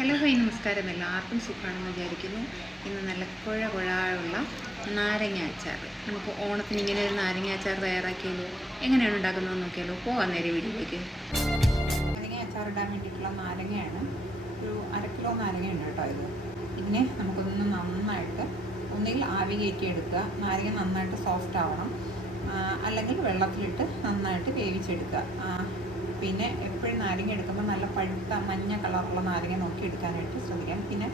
Hello high നമസ്കാരം. എല്ലാവർക്കും സുഖമാണെന്ന് വിചാരിക്കുന്നു. ഇന്ന് നല്ല കുഴ കുഴായുള്ള നാരങ്ങ അച്ചാർ നമുക്ക് ഓണത്തിന് ഇങ്ങനെ ഒരു നാരങ്ങ അച്ചാർ തയ്യാറാക്കിയാലോ? എങ്ങനെയാണ് ഉണ്ടാക്കുന്നതെന്ന് നോക്കിയാലോ? പോകാൻ നേരെ വീട്ടിലേക്ക്. നാരങ്ങ അച്ചാർ ഇടാൻ വേണ്ടിയിട്ടുള്ള നാരങ്ങയാണ്. ഒരു അര കിലോ നാരങ്ങയുണ്ട് കേട്ടോ ഇത്. പിന്നെ നമുക്കൊന്ന് നന്നായിട്ട് ഒന്നുകിൽ ആവി കയറ്റി എടുക്കുക. നാരങ്ങ നന്നായിട്ട് സോഫ്റ്റ് ആവണം. അല്ലെങ്കിൽ വെള്ളത്തിലിട്ട് നന്നായിട്ട് വേവിച്ചെടുക്കുക. പിന്നെ എപ്പോഴും നാരങ്ങ എടുക്കുമ്പോൾ നല്ല പഴുത്ത മഞ്ഞ കളറുള്ള നാരങ്ങ നോക്കി എടുക്കാനായിട്ട് ശ്രദ്ധിക്കാം പിന്നെ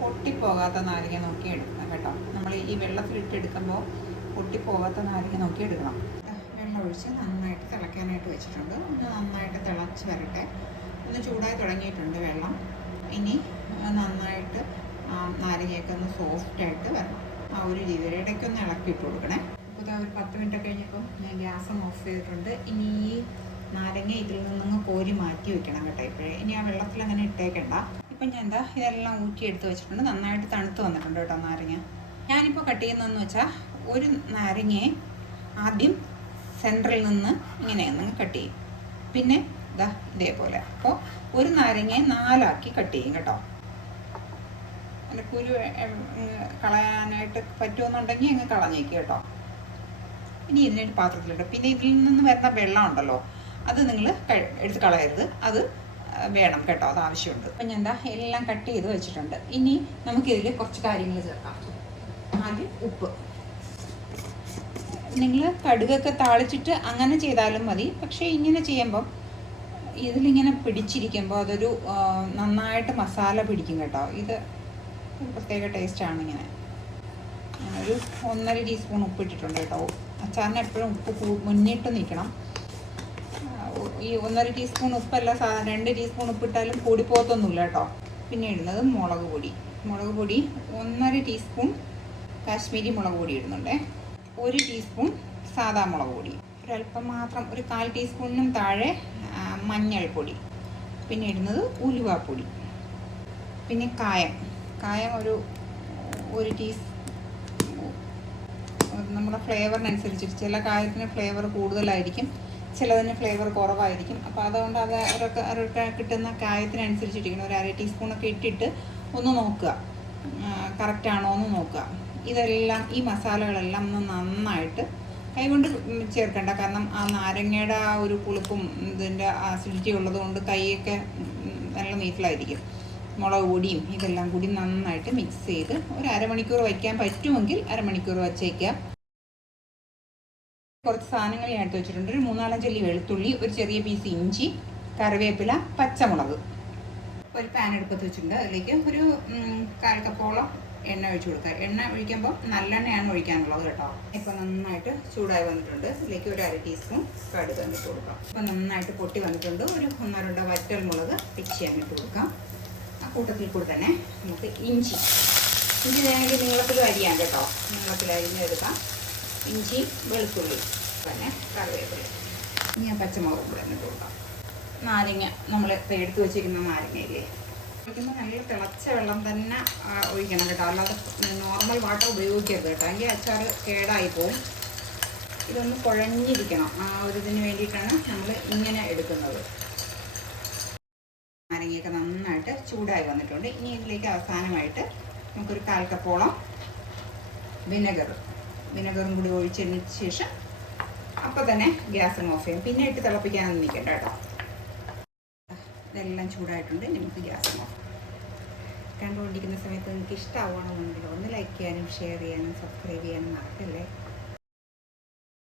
പൊട്ടിപ്പോകാത്ത നാരങ്ങ നോക്കി എടുക്കണം കേട്ടോ. നമ്മൾ ഈ വെള്ളത്തിലിട്ട് എടുക്കുമ്പോൾ പൊട്ടിപ്പോകാത്ത നാരങ്ങ നോക്കി എടുക്കണം. വെള്ളം ഒഴിച്ച് നന്നായിട്ട് തിളയ്ക്കാനായിട്ട് വെച്ചിട്ടുണ്ട്. ഒന്ന് നന്നായിട്ട് തിളച്ച് വരട്ടെ. ഒന്ന് ചൂടായി തുടങ്ങിയിട്ടുണ്ട് വെള്ളം. ഇനി നന്നായിട്ട് നാരങ്ങയൊക്കെ ഒന്ന് സോഫ്റ്റായിട്ട് വരണം. ആ ഒരു രീതിയിൽ ഇടയ്ക്കൊന്ന് ഇളക്കിയിട്ട് കൊടുക്കണേ. അപ്പോൾ ഒരു പത്ത് മിനിറ്റ് കഴിഞ്ഞപ്പം ഞാൻ ഗ്യാസ് ഓഫ് ചെയ്തിട്ടുണ്ട്. ഇനി ഈ നാരങ്ങ ഇതിൽ നിന്നങ്ങ് കോരി മാറ്റി വെക്കണം കേട്ടോ ഇപ്പോഴേ. ഇനി ആ വെള്ളത്തിൽ അങ്ങനെ ഇട്ടേക്കണ്ട. ഇപ്പം ഞാൻ എന്താ ഇതെല്ലാം ഊറ്റി എടുത്ത് വെച്ചിട്ടുണ്ട്. നന്നായിട്ട് തണുത്ത് വന്നിട്ടുണ്ട് കേട്ടോ നാരങ്ങ. ഞാനിപ്പോൾ കട്ട് ചെയ്യുന്നതെന്ന് വെച്ചാൽ ഒരു നാരങ്ങയെ ആദ്യം സെന്ററിൽ നിന്ന് ഇങ്ങനെ നിങ്ങൾ കട്ട് ചെയ്യും. പിന്നെ ഇതാ ഇതേപോലെ. അപ്പോൾ ഒരു നാരങ്ങയെ നാലാക്കി കട്ട് ചെയ്യും കേട്ടോ. അതിന്റെ കുരു കളയാനായിട്ട് പറ്റുമെന്നുണ്ടെങ്കിൽ അങ്ങ് കളഞ്ഞേക്കും കേട്ടോ. ഇനി ഇതിനൊരു പാത്രത്തിലിട്ട് പിന്നെ ഇതിൽ നിന്ന് വരുന്ന വെള്ളം ഉണ്ടല്ലോ അത് നിങ്ങൾ എടുത്ത് കളയരുത്. അത് വേണം കേട്ടോ അത് ആവശ്യമുണ്ട്. അപ്പം ഞാൻ എന്താ എല്ലാം കട്ട് ചെയ്ത് വെച്ചിട്ടുണ്ട്. ഇനി നമുക്കിതിൽ കുറച്ച് കാര്യങ്ങൾ ചേർക്കാം. ആദ്യം ഉപ്പ്. നിങ്ങൾ കടുകൊക്കെ താളിച്ചിട്ട് അങ്ങനെ ചെയ്താലും മതി. പക്ഷേ ഇങ്ങനെ ചെയ്യുമ്പം ഇതിലിങ്ങനെ പിടിച്ചിരിക്കുമ്പോൾ അതൊരു നന്നായിട്ട് മസാല പിടിക്കും കേട്ടോ. ഇത് പ്രത്യേക ടേസ്റ്റാണ് ഇങ്ങനെ. ഒരു ഒന്നര ടീസ്പൂൺ ഉപ്പ് ഇട്ടിട്ടുണ്ട് കേട്ടോ. അച്ചാറിന് എപ്പോഴും ഉപ്പ് മുന്നിട്ട് നിൽക്കണം. ഈ ഒന്നര ടീസ്പൂൺ ഉപ്പല്ല സാധാരണ രണ്ട് ടീസ്പൂൺ ഉപ്പിട്ടാലും കൂടിപ്പോകത്തൊന്നുമില്ല കേട്ടോ. പിന്നെ ഇടുന്നത് മുളക് പൊടി. മുളക് പൊടി ഒന്നര ടീസ്പൂൺ കാശ്മീരി മുളക് പൊടി ഇടുന്നുണ്ടേ. ഒരു ടീസ്പൂൺ സാദാ മുളക് പൊടി. ഒരല്പം മാത്രം ഒരു കാൽ ടീസ്പൂണിനും താഴെ മഞ്ഞൾപ്പൊടി പിന്നെ ഇടുന്നത് ഉലുവാപ്പൊടി പിന്നെ കായം. കായം ഒരു ഒരു ടീസ് നമ്മുടെ ഫ്ലേവറിനനുസരിച്ച് ചില കായത്തിന് ഫ്ലേവർ കൂടുതലായിരിക്കും. ചിലതിന് ഫ്ലേവർ കുറവായിരിക്കും. അപ്പോൾ അതുകൊണ്ട് അത് അവരൊക്കെ അവരൊക്കെ കിട്ടുന്ന കായത്തിനനുസരിച്ചിരിക്കണം. ഒരു അര ടീസ്പൂണൊക്കെ ഇട്ടിട്ട് ഒന്ന് നോക്കുക. കറക്റ്റ് ആണോ എന്ന് നോക്കുക. ഇതെല്ലാം ഈ മസാലകളെല്ലാം ഒന്ന് നന്നായിട്ട് കൈകൊണ്ട് ചേർക്കണ്ട. കാരണം ആ നാരങ്ങയുടെ ആ ഒരു പുളിപ്പും ഇതിന്റെ ആസിഡിറ്റി ഉള്ളത് കൊണ്ട് കൈയൊക്കെ നല്ല നീറ്റിലായിരിക്കും മുളക് പൊടിയും ഇതെല്ലാം കൂടി നന്നായിട്ട് മിക്സ് ചെയ്ത് ഒരു അരമണിക്കൂർ വയ്ക്കാൻ പറ്റുമെങ്കിൽ അരമണിക്കൂർ വച്ചേക്കുക. കുറച്ച് സാധനങ്ങൾ ഞാൻ എടുത്ത് വെച്ചിട്ടുണ്ട്. ഒരു മൂന്നാലഞ്ചല്ലി വെളുത്തുള്ളി ഒരു ചെറിയ പീസ് ഇഞ്ചി കറിവേപ്പില പച്ചമുളക്. ഒരു പാൻ എടുപ്പത്ത് വെച്ചിട്ടുണ്ട്. അതിലേക്ക് ഒരു കാൽ എണ്ണ ഒഴിച്ചു കൊടുക്കുക. എണ്ണ ഒഴിക്കുമ്പോൾ നല്ലെണ്ണയാണ് ഒഴിക്കാനുള്ളത് കേട്ടോ. ഇപ്പം നന്നായിട്ട് ചൂടായി വന്നിട്ടുണ്ട്. ഇതിലേക്ക് ഒരു അര ടീസ്പൂൺ കടുക് ഇട്ട് കൊടുക്കാം. ഇപ്പം നന്നായിട്ട് പൊട്ടി വന്നിട്ടുണ്ട്. ഒരു ഒന്നോ രണ്ടോ വറ്റൽ മുളക് പിച്ച് ഇട്ട് കൊടുക്കാം. ആ കൂട്ടത്തിൽ കൂടെ തന്നെ നമുക്ക് ഇഞ്ചി. ഇഞ്ചി വേണമെങ്കിൽ നീളത്തിൽ അരിയാം കേട്ടോ. നീളത്തിൽ അരിഞ്ഞെടുക്കാം ഇഞ്ചി വെളുത്തുള്ളി പിന്നെ കറിവേപ്പില. ഇനി ഞാൻ പച്ചമുളകും കൂടെ ഇട്ട് കൊടുക്കാം. നാരങ്ങ നമ്മൾ എടുത്തു വെച്ചിരിക്കുന്ന നാരങ്ങയില്ലേ ഒഴിക്കുമ്പോൾ നല്ല തിളച്ച വെള്ളം തന്നെ ഒഴിക്കണം കേട്ടോ. അല്ലാതെ നോർമൽ വാട്ടർ ഉപയോഗിക്കരുത് കേട്ടോ. എങ്കിൽ അച്ചാർ കേടായി പോവും. ഇതൊന്ന് കുഴഞ്ഞിരിക്കണം. ആ ഒരു ഇതിന് വേണ്ടിയിട്ടാണ് നമ്മൾ ഇങ്ങനെ എടുക്കുന്നത്. നാരങ്ങയൊക്കെ നന്നായിട്ട് ചൂടായി വന്നിട്ടുണ്ട്. ഇനി ഇതിലേക്ക് അവസാനമായിട്ട് നമുക്കൊരു കാൽക്കപ്പോളം വിനെഗർ വിനെഗറും കൂടി ഒഴിച്ചതിന് ശേഷം അപ്പോൾ തന്നെ ഗ്യാസ് ഓഫ് ചെയ്യാം. പിന്നെ ഇട്ട് തിളപ്പിക്കാനൊന്നും നിൽക്കണ്ട കേട്ടോ. ഇതെല്ലാം ചൂടായിട്ടുണ്ട്. നമുക്ക് ഗ്യാസ് ഓഫ് കണ്ടുകൊണ്ടിരിക്കുന്ന സമയത്ത് നിങ്ങൾക്ക് ഇഷ്ടമാവണമെന്നുണ്ടെങ്കിൽ ഒന്ന് ലൈക്ക് ചെയ്യാനും ഷെയർ ചെയ്യാനും സബ്സ്ക്രൈബ് ചെയ്യാനും മറക്കല്ലേ?